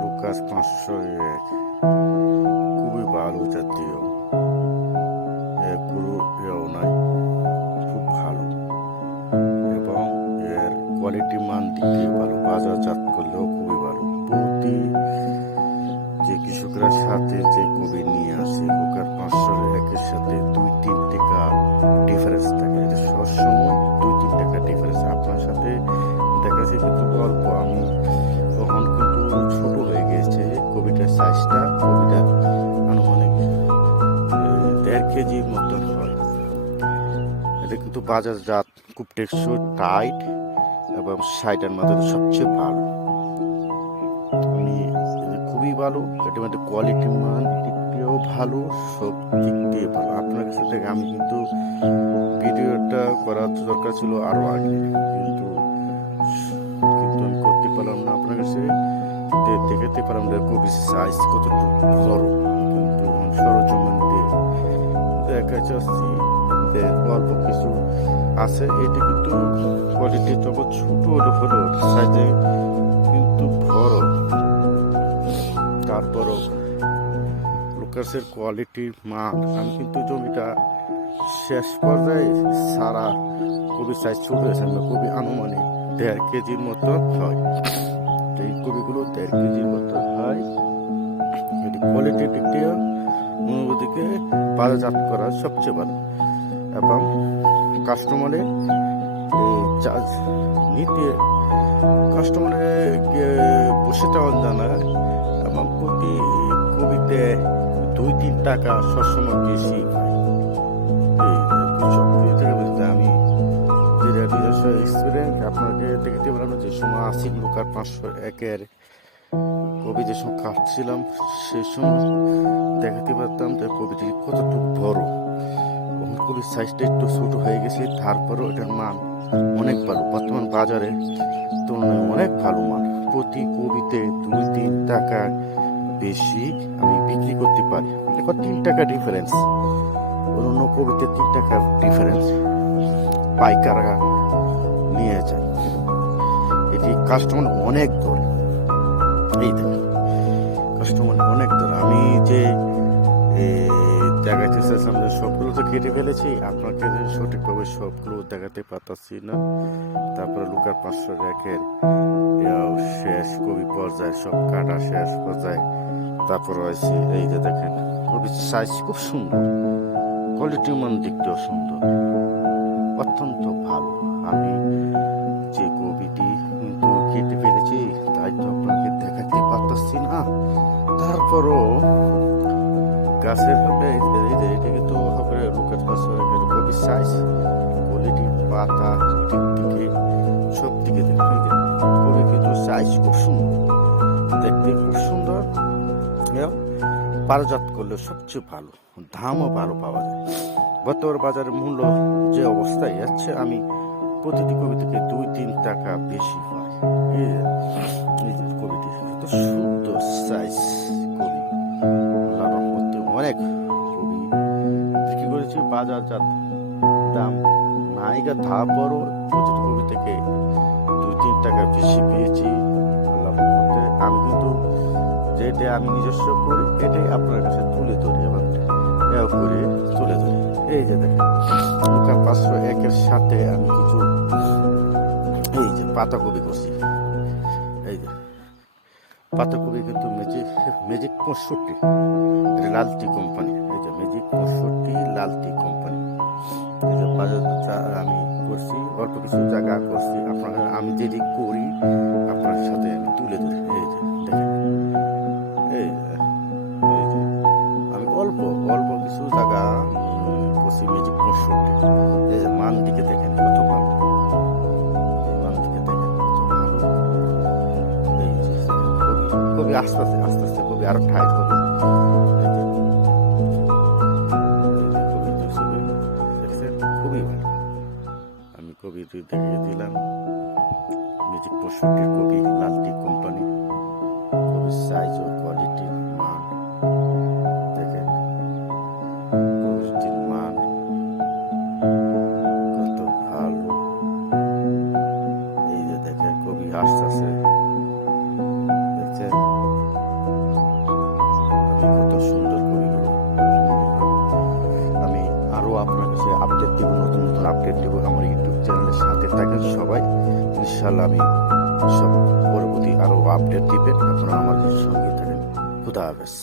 Lucas 501 খুবই ভালো জাতীয়, এর কোনো এও নাই, খুব ভালো এবং এর কোয়ালিটি মান দিক দিয়ে ভালো, বাজারজাত করলেও খুবই ভালো। প্রতি যে কৃষকরা সাথে যে কবি নিয়ে আসে লুকাস 501-এর সাথে 2-3 টাকা ডিফারেন্স থাকে, এটা সবসময় 2-3 টাকা ডিফারেন্স আপনার সাথে দেখা যাচ্ছে, কিন্তু অল্প। আমি তখন কিন্তু ছোট হয়ে গেছে কবিটার সাইজটা, কবিটা আনুমানিক 1.5 কেজির মতন হয়। এটা কিন্তু বাজারজাত খুব টেকসই, টাইট এবং সাইডের মধ্যে সবচেয়ে ভালো। আমি খুবই ভালো, এটার মধ্যে কোয়ালিটি মান দিক দিয়েও ভালো, সব দিক দিয়ে ভালো। আপনার কাছে থেকে আমি কিন্তু ভিডিওটা করার দরকার ছিল আরো আগে, কিন্তু কিন্তু আমি করতে পারলাম না। আপনার কাছে দেখাতে পারলাম যে কবি সাইজ কতটুকু বড়, কিন্তু সরজমিন দিয়ে দেখা যাচ্ছে যে অল্প কিছু আছে। এটি কিন্তু কোয়ালিটি তবে ছোট হলো সাইজে কিন্তু বড়। তারপরও লুকাসের কোয়ালিটির মান, আমি কিন্তু জমিটা শেষ পর্যায়ে সারা কবি সাইজ ছোট হয়েছে, কবি আনুমানিক 1.5 কেজির মতো হয়। এই কবিগুলো 1.5 কেজির মতো হয়। এটি কোয়ালিটির দিক দিয়ে অনুভূতিকে বাজারজাত করা সবচেয়ে ভালো এবং কাস্টমারের চার্জ নিতে কাস্টমারের বসে টাউন জানা এবং প্রতি কবিতে 2-3 টাকা সবসময় বেশি পাই। আমি যেটা নিজস্ব এক্সপিরিয়েন্স আপনাকে দেখতে পেলাম, যে সময় আসি লুকাস 501-এর কবি যে সময় কাটছিলাম, সে সময় দেখাতে পারতাম যে কবিটি কতটুকু বড়। কবির সাইজটা একটু ছোট হয়ে গেছে, তারপরেও এটার মান অনেক ভালো, বর্তমান বাজারে তুলনায় অনেক ভালো মান। প্রতি কবিতে 2-3 টাকা বেশি আমি বিক্রি করতে পারি। দেখো 3 টাকা ডিফারেন্স, অন্য কবিতে 3 টাকার ডিফারেন্স পাইকাররা নিয়ে যায়। এটি কাস্টমার অনেক দর, এই দেখেন কাস্টমার অনেক দর। আমি যে দেখাতে চাইছিলাম যে সবগুলো তো কেটে ফেলেছি, আপনাকে সঠিকভাবে সবগুলো দেখাতে পারতাছি না। তারপরে লুকাস 501-এর শেষ কবি পর্যায়ে সব কাটা শেষ পর্যায়ে তারপর রয়েছে এই যে দেখেন কবির সাইজ খুব সুন্দর, কোয়ালিটি মান দিকটাও সুন্দর, অত্যন্ত ভালো। আমি যে কবিটি কিন্তু কেটে ফেলেছি তাই তো আপনাকে দেখাতে পারতাছি না। তারপরও গাছের হবে এটা কিন্তু হবে লুকাস 501-এর কবির সাইজ, কোয়ালিটি, পাতা দিক থেকে সব দিকে দেখেন কবি কিন্তু সাইজ খুব সুন্দর, দেখতে খুব সুন্দর, বাজারজাত করলে সবচেয়ে ভালো, দামও ভালো পাওয়া যায়। বর্তমান বাজারের মূল্য যে অবস্থায় যাচ্ছে, আমি প্রতিটি কবি থেকে 2-3 টাকা বেশি পাই। কবিটি শুদ্ধ সাইজ কবি, আল্লাহর রহমতে অনেক কবি বিক্রি করেছি, বাজারজাত দাম নাইগা, তারপরও প্রতিটি কবি থেকে 2-3 টাকা বেশি পেয়েছি আল্লাহর রহমতে। আমি কিন্তু যেটা আমি নিজস্ব করি এটাই আপনার কাছে তুলে ধরি এবং করে তুলে ধরি। এই যে দেখেন লুকাস 501-এর সাথে আমি কিছু এই যে পাতাকপি করছি, এই যে পাতাকপি কিন্তু ম্যাজিক 65, এটা লালটি কোম্পানি, এই যে ম্যাজিক 65 লালটি কোম্পানি। এই যে বাজার আমি করছি, অল্প কিছু জায়গা করছি, আপনার আমি যেটি করি আপনার সাথে আমি তুলে ধরি। এই যে দেখেন আমি অল্প অল্প কিছু জায়গা করছি ম্যাজিক 65। এই যে মান দিকে দেখেন কত ভালো, মান দিকে দেখেন কত ভালো। এই যে কবি আস্তে আস্তে আস্তে আস্তে কবি আরো ঠাইট হবে। খুবই ভালো, আমি কবি দেখিয়ে দিলাম ম্যাজিক 65-এর কবি, লালটি কোম্পানি, কবির সাইজ ও কোয়ালিটির মান দেখেন, কোয়ালিটির মান কত ভালো। এই যে দেখেন কবি আসতেছে, দেখছেন আপনার কাছে আপডেট দেবো, নতুন নতুন আপডেট দেবো। আমার ইউটিউব চ্যানেলের সাথে থাকেন সবাই, ইনশাল্লাহ আমি সব পরবর্তী আরও আপডেট দিবেন, আপনারা আমার সঙ্গে থাকেন। খুদা হাফেজ।